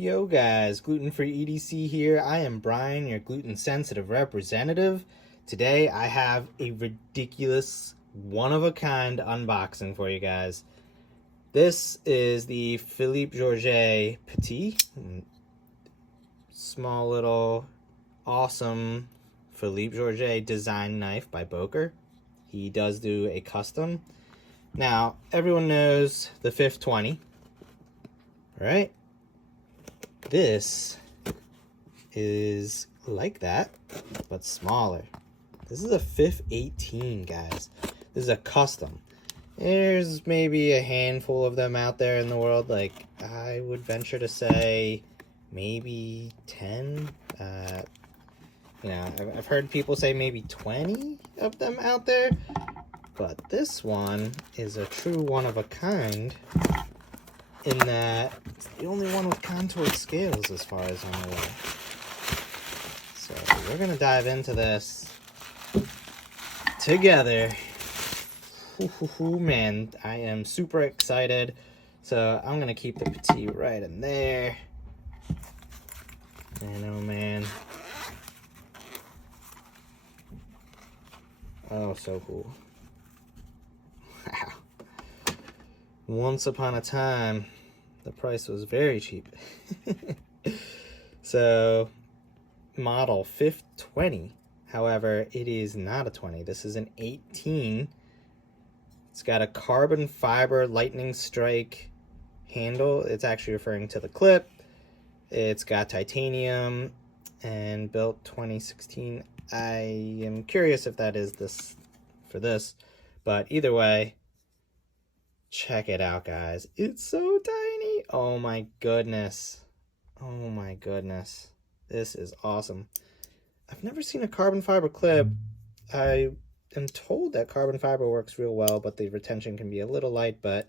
Yo guys, Gluten-Free EDC here. I am Brian, your gluten-sensitive representative. Today I have a ridiculous, one-of-a-kind unboxing for you guys. This is the Fif18 small little awesome Fif18 design knife by Boker. He does do a custom. Now, everyone knows the Fif20, right? This is like that, but smaller. This is a Fif18, guys. This is a custom. There's maybe a handful of them out there in the world. Like, I would venture to say maybe 10. I've heard people say maybe 20 of them out there. But this one is a true one-of-a-kind in that it's the only one with contoured scales as far as I'm aware. So we're going to dive into this together. Man, I am super excited. So I'm going to keep the petite right in there. Man, oh man. Oh, so cool. Wow. Once upon a time, the price was very cheap. So, model Fif20. However, it is not a 20. This is an 18. It's got a carbon fiber lightning strike handle. It's actually referring to the clip. It's got titanium and built 2016. I am curious if that is this for this, but either way, check it out, guys. It's so tiny. Oh my goodness. Oh my goodness. This is awesome. I've never seen a carbon fiber clip. I am told that carbon fiber works real well, but the retention can be a little light, but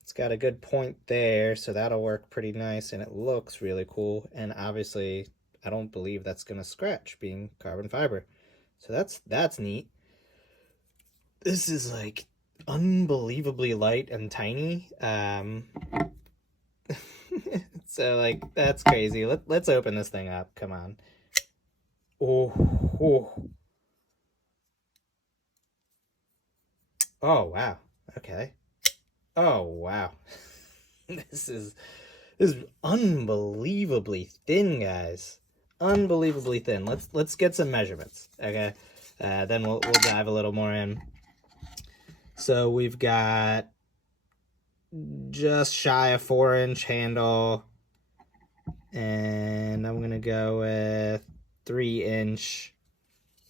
it's got a good point there, so that'll work pretty nice, and it looks really cool. And obviously, I don't believe that's gonna scratch being carbon fiber. So that's neat. This is like unbelievably light and tiny. So like that's crazy. Let's open this thing up. Come on. Oh wow. Okay. Oh wow. This is unbelievably thin, guys. Unbelievably thin. Let's get some measurements. Okay. Then we'll dive a little more in. So we've got just shy of 4-inch handle, and I'm gonna go with 3-inch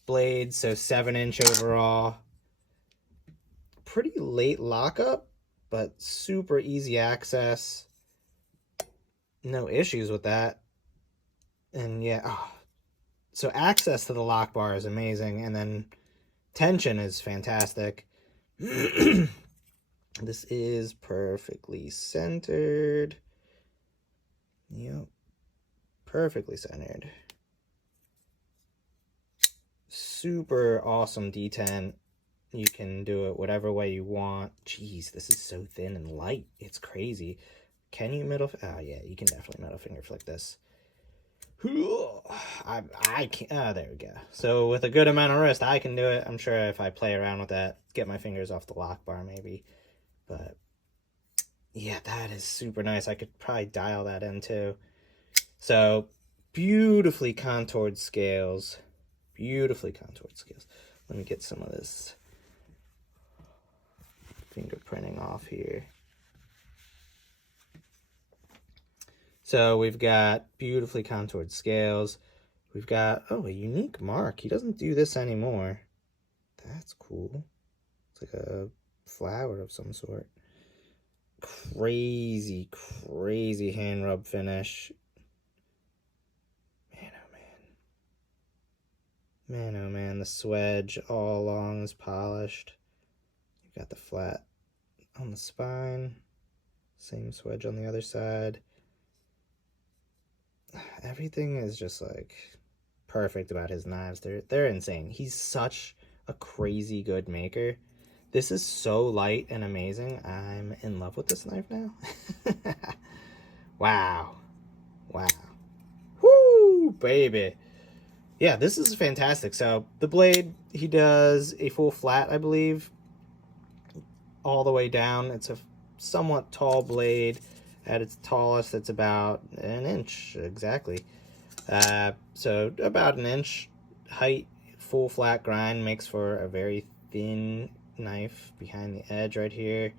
blades, so 7-inch overall. Pretty late lockup, but super easy access. No issues with that. And yeah, so access to the lock bar is amazing, and then tension is fantastic. This is perfectly centered. Yep, perfectly centered. Super awesome detent. You can do it whatever way you want. Jeez, this is so thin and light. It's crazy. Can you middle? Oh yeah, you can definitely middle finger flick this. I can't. There we go. So with a good amount of wrist, I can do it. I'm sure if I play around with that, get my fingers off the lock bar maybe. But yeah, that is super nice. I could probably dial that in too. So beautifully contoured scales. Beautifully contoured scales. Let me get some of this fingerprinting off here. So we've got beautifully contoured scales. We've got, a unique mark. He doesn't do this anymore. That's cool. It's like a flower of some sort. Crazy, crazy hand rub finish. Man, oh man. Man, oh man, the swedge all along is polished. You've got the flat on the spine. Same swedge on the other side. Everything is just like perfect about his knives. They're insane. He's such a crazy good maker. This is so light and amazing. I'm in love with this knife now. Wow. Wow. Woo, baby. Yeah, this is fantastic. So the blade, he does a full flat, I believe, all the way down. It's a somewhat tall blade. At its tallest, it's about an inch exactly. So about an inch height. Full flat grind makes for a very thin knife behind the edge right here.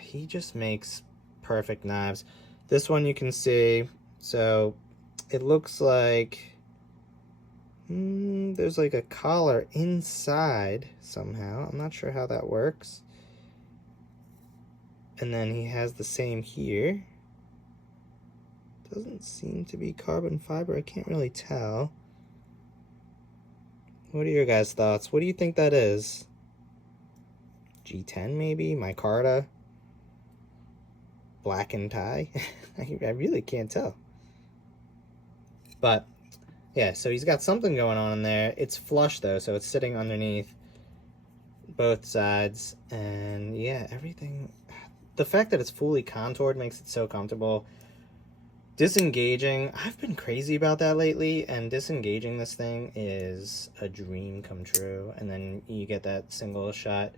He just makes perfect knives. This one you can see, so it looks like there's like a collar inside somehow. I'm not sure how that works. And then he has the same here. Doesn't seem to be carbon fiber. I can't really tell. What are your guys' thoughts? What do you think that is? G10 maybe? Micarta? Black and tie? I really can't tell. But yeah, so he's got something going on in there. It's flush though, so it's sitting underneath both sides. And yeah, everything. The fact that it's fully contoured makes it so comfortable. Disengaging, I've been crazy about that lately, and disengaging this thing is a dream come true. And then you get that single shot.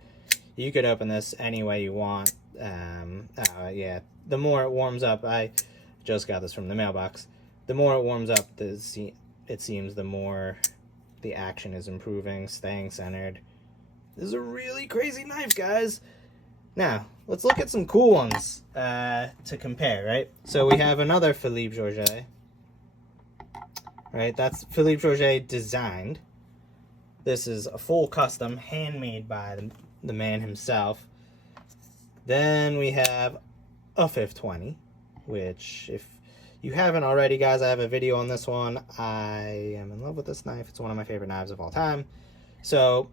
You could open this any way you want. Yeah, the more it warms up, I just got this from the mailbox. The more it warms up, it seems the more the action is improving, staying centered. This is a really crazy knife, guys. Now, let's look at some cool ones to compare, right? So we have another Philippe Georget, right? That's Philippe Georget designed. This is a full custom, handmade by the man himself. Then we have a Fif18, which if you haven't already, guys, I have a video on this one. I am in love with this knife. It's one of my favorite knives of all time. So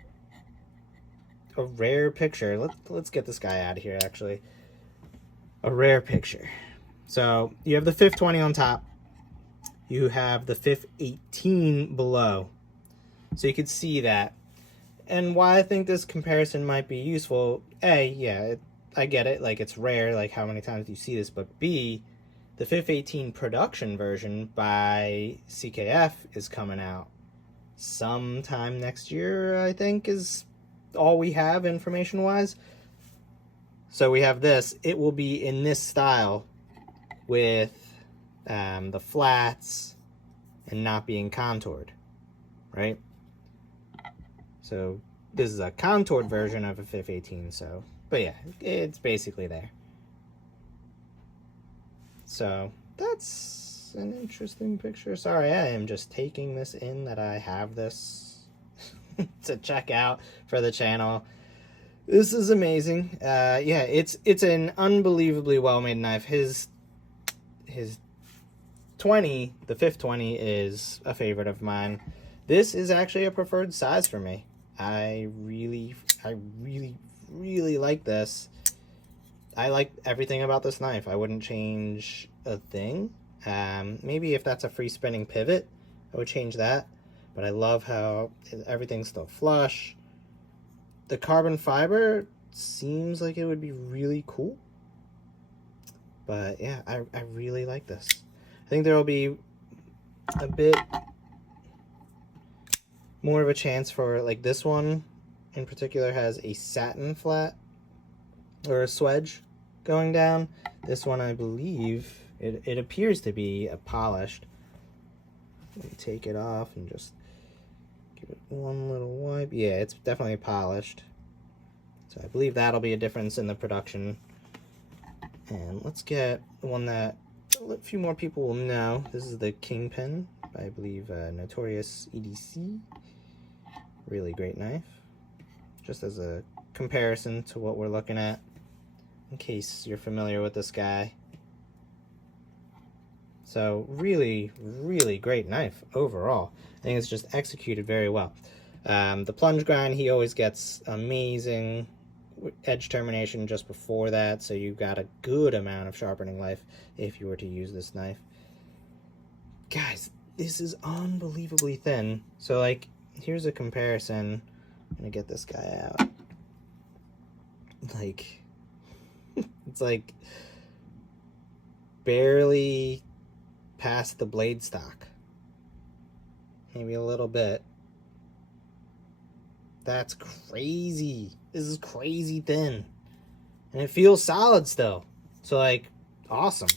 a rare picture. Let's get this guy out of here, actually. A rare picture. So you have the Fif18 on top. You have the Fif18 below. So you could see that. And why I think this comparison might be useful, A, yeah, I get it. Like, it's rare, like how many times do you see this? But B, the Fif18 production version by CKF is coming out sometime next year, I think, is all we have information-wise. So we have this. It will be in this style with the flats and not being contoured, right? So this is a contoured version of a Fif18, so, but yeah, it's basically there. So that's an interesting picture. Sorry, I am just taking this in that I have this to check out for the channel. This is amazing. Yeah, it's an unbelievably well-made knife. His 20, the Fif18, is a favorite of mine. This is actually a preferred size for me. I really like this. I like everything about this knife. I wouldn't change a thing. Maybe if that's a free spinning pivot, I would change that. But I love how everything's still flush. The carbon fiber seems like it would be really cool. But yeah, I really like this. I think there will be a bit more of a chance for, like, this one in particular has a satin flat or a swedge going down. This one, I believe, it appears to be a polished. Let me take it off and just give it one little wipe. Yeah, it's definitely polished. So I believe that'll be a difference in the production. And let's get one that a few more people will know. This is the Kingpin by, I believe, Notorious EDC. Really great knife. Just as a comparison to what we're looking at, in case you're familiar with this guy. So really great knife overall. I think it's just executed very well. The plunge grind, he always gets amazing edge termination just before that, so you've got a good amount of sharpening life if you were to use this knife. Guys, this is unbelievably thin. So, like, here's a comparison. I'm gonna get this guy out. Like, it's like barely past the blade stock. Maybe a little bit. That's crazy. This is crazy thin. And it feels solid still. So, like, awesome.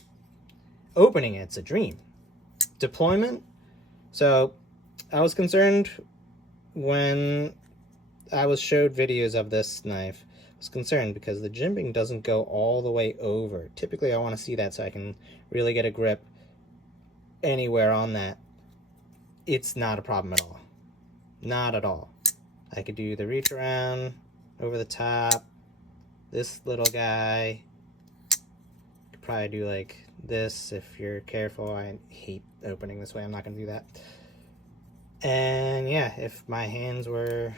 Opening it's a dream. Deployment. So, I was concerned when I was showed videos of this knife. I was concerned because the jimping doesn't go all the way over. Typically, I want to see that so I can really get a grip anywhere on that. It's not a problem at all. Not at all. I could do the reach around, over the top, this little guy. Could probably do like this if you're careful. I hate opening this way. I'm not going to do that. And yeah, if my hands were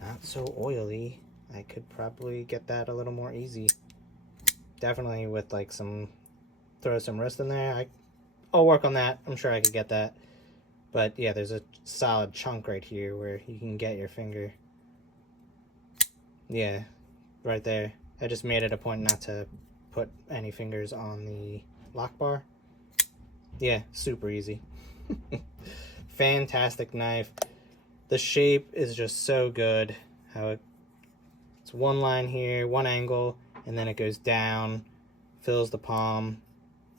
not so oily, I could probably get that a little more easy. Definitely with like throw some wrist in there. I'll work on that. I'm sure I could get that. But yeah, there's a solid chunk right here where you can get your finger. Yeah, right there. I just made it a point not to put any fingers on the lock bar. Yeah, super easy. Fantastic knife. The shape is just so good. It's one line here, one angle, and then it goes down, fills the palm.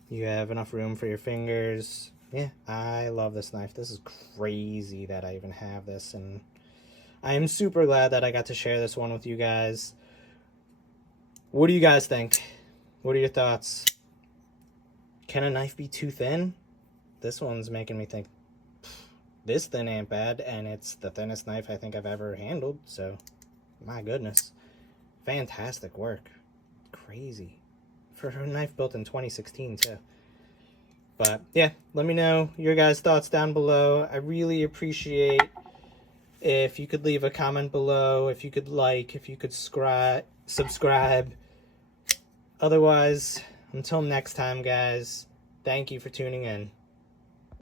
You have enough room for your fingers. Yeah, I love this knife. This is crazy that I even have this, and I am super glad that I got to share this one with you guys. What do you guys think? What are your thoughts? Can a knife be too thin? This one's making me think, this thin ain't bad, and it's the thinnest knife I think I've ever handled, so my goodness. Fantastic work. Crazy. For a knife built in 2016, too. But yeah, let me know your guys' thoughts down below. I really appreciate if you could leave a comment below, if you could like, if you could subscribe. Otherwise, until next time, guys, thank you for tuning in.